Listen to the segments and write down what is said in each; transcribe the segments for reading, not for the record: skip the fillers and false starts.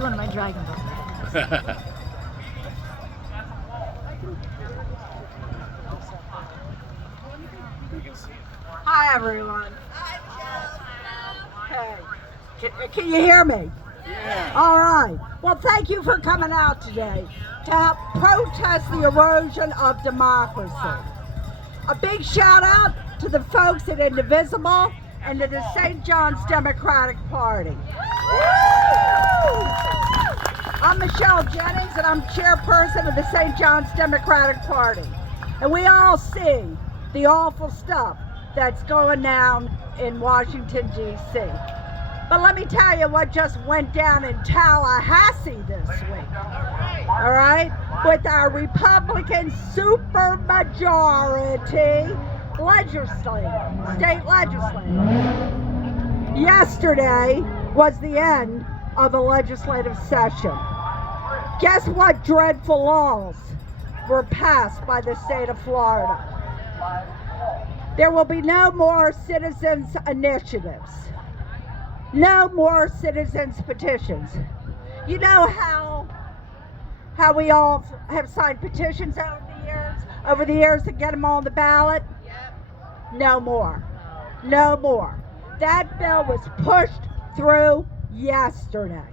is one of my dragon builders. Hi, everyone. Hey, can you hear me? Yeah. All right. Well, thank you for coming out today to help protest the erosion of democracy. A big shout out to the folks at Indivisible and to the St. John's Democratic Party. I'm Michelle Jennings, and I'm chairperson of the St. John's Democratic Party. And we all see the awful stuff that's going down in Washington, D.C. But let me tell you what just went down in Tallahassee this week. All right? With our Republican supermajority state legislature. Yesterday was the end of a legislative session. Guess what dreadful laws were passed by the state of Florida? There will be no more citizens' initiatives. No more citizens' petitions. You know how we all have signed petitions over the years to get them on the ballot? Yep. No more. No more. That bill was pushed through yesterday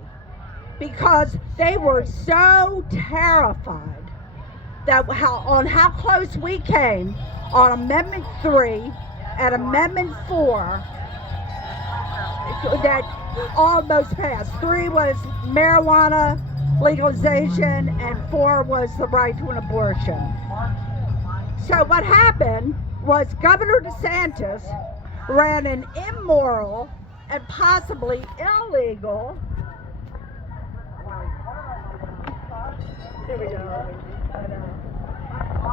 because they were so terrified that how close we came on Amendment 3 and Amendment 4 that almost passed. 3 was marijuana legalization and 4 was the right to an abortion. So what happened was Governor DeSantis ran an immoral and possibly illegal. Here we go.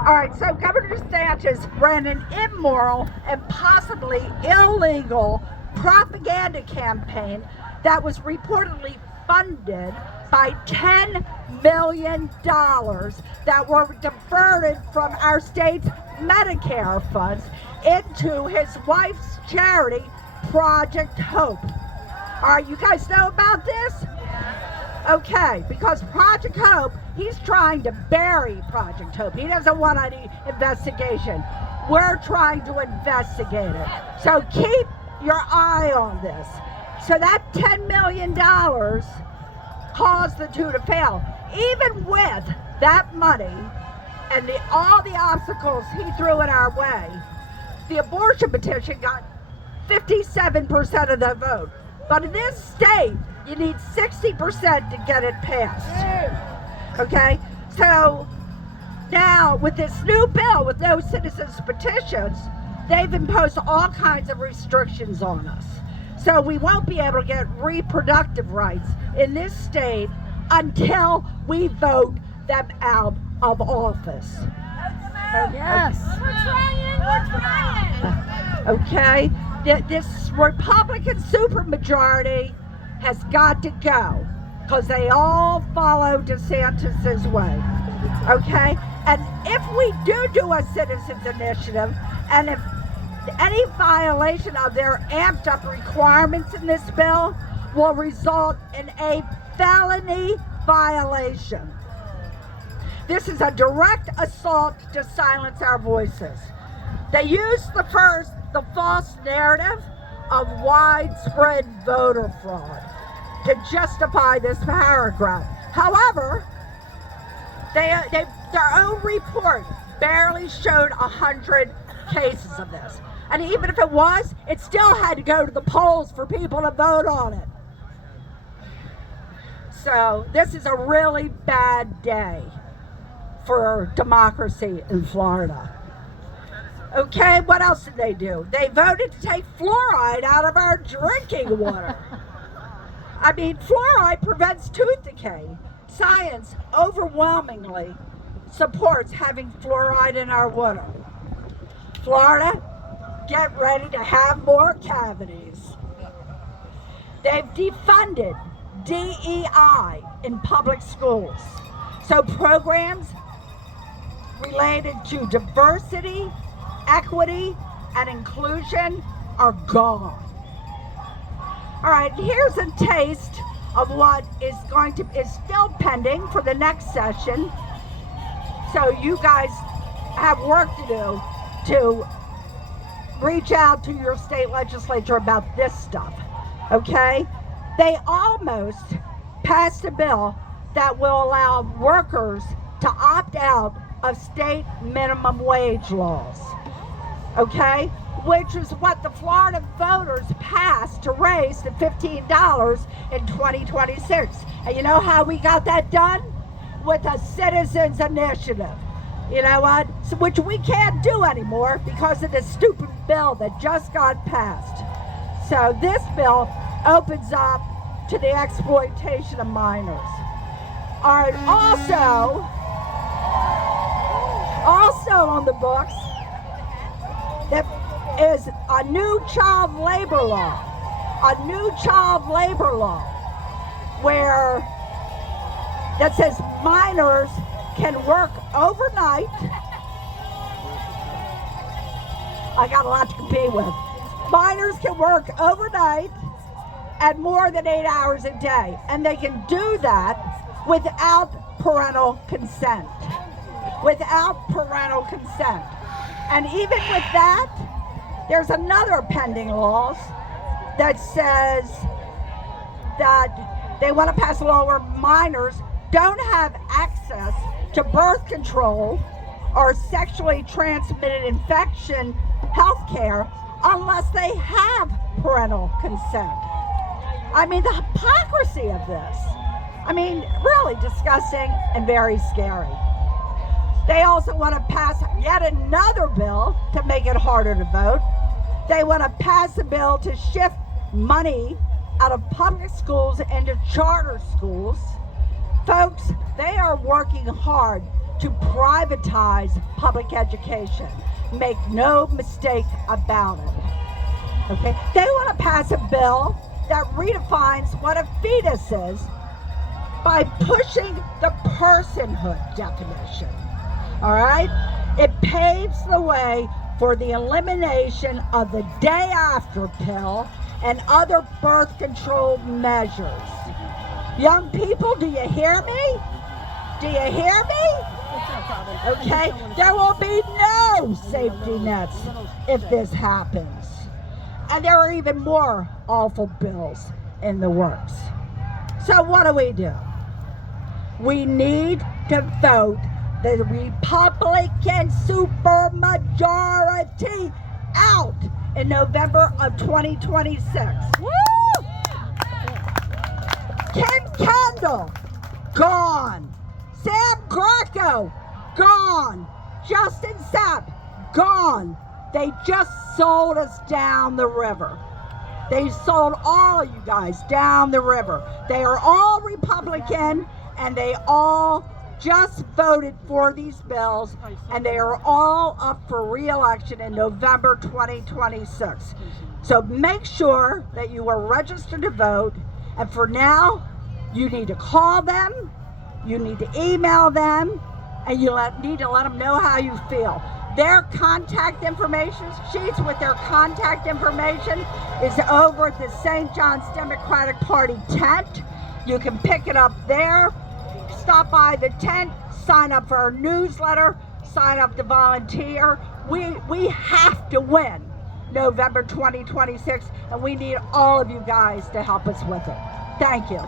All right, so Governor DeSantis ran an immoral and possibly illegal propaganda campaign that was reportedly funded by $10 million that were diverted from our state's Medicare funds into his wife's charity, Project Hope. All right, you guys know about this? Okay, because Project Hope, he's trying to bury Project Hope. He doesn't want any investigation. We're trying to investigate it. So keep your eye on this. So that $10 million caused the two to fail. Even with that money and all the obstacles he threw in our way, the abortion petition got 57% of the vote. But in this state, you need 60% to get it passed. Okay? So now with this new bill with no citizens' petitions, they've imposed all kinds of restrictions on us. So we won't be able to get reproductive rights in this state until we vote them out of office. Yes. We're trying. Okay? This Republican supermajority has got to go because they all follow DeSantis' way. Okay? And if we do a citizens initiative, and if any violation of their amped up requirements in this bill will result in a felony violation. This is a direct assault to silence our voices. They use the false narrative of widespread voter fraud to justify this paragraph. However, their own report barely showed 100 cases of this. And even if it was, it still had to go to the polls for people to vote on it. So this is a really bad day for democracy in Florida. Okay, what else did they do? They voted to take fluoride out of our drinking water. I mean, fluoride prevents tooth decay. Science overwhelmingly supports having fluoride in our water. Florida, get ready to have more cavities. They've defunded DEI in public schools. So programs related to diversity, equity, and inclusion are gone. All right, here's a taste of what is still pending for the next session. So you guys have work to do to reach out to your state legislature about this stuff, okay? They almost passed a bill that will allow workers to opt out of state minimum wage laws, okay? Which is what the Florida voters passed to raise to $15 in 2026. And you know how we got that done? With a citizens initiative. You know what? So, which we can't do anymore because of this stupid bill that just got passed. So this bill opens up to the exploitation of minors. All right, also on the books, that is a new child labor law. A new child labor law where that says minors can work overnight. I got a lot to compete with. Minors can work overnight and more than 8 hours a day. And they can do that without parental consent. Without parental consent. And even with that, there's another pending law that says that they want to pass a law where minors don't have access to birth control or sexually transmitted infection health care unless they have parental consent. I mean, the hypocrisy of this. I mean, really disgusting and very scary. They also want to pass yet another bill to make it harder to vote. They want to pass a bill to shift money out of public schools into charter schools. Folks, they are working hard to privatize public education. Make no mistake about it. Okay? They want to pass a bill that redefines what a fetus is by pushing the personhood definition. All right? It paves the way for the elimination of the day after pill and other birth control measures. Young people, do you hear me? Do you hear me? Okay, there will be no safety nets if this happens. And there are even more awful bills in the works. So what do? We need to vote the Republican supermajority out in November of 2026. Woo! Kim Kendall, gone. Sam Greco, gone. Justin Sapp, gone. They just sold us down the river. They sold all of you guys down the river. They are all Republican, and they all just voted for these bills, and they are all up for re-election in November 2026. So make sure that you are registered to vote, and for now, you need to call them, you need to email them, and you need to let them know how you feel. Their contact information sheets with their contact information is over at the St. John's Democratic Party tent. You can pick it up there. Stop by the tent, sign up for our newsletter, sign up to volunteer. We have to win November 2026, and we need all of you guys to help us with it. Thank you.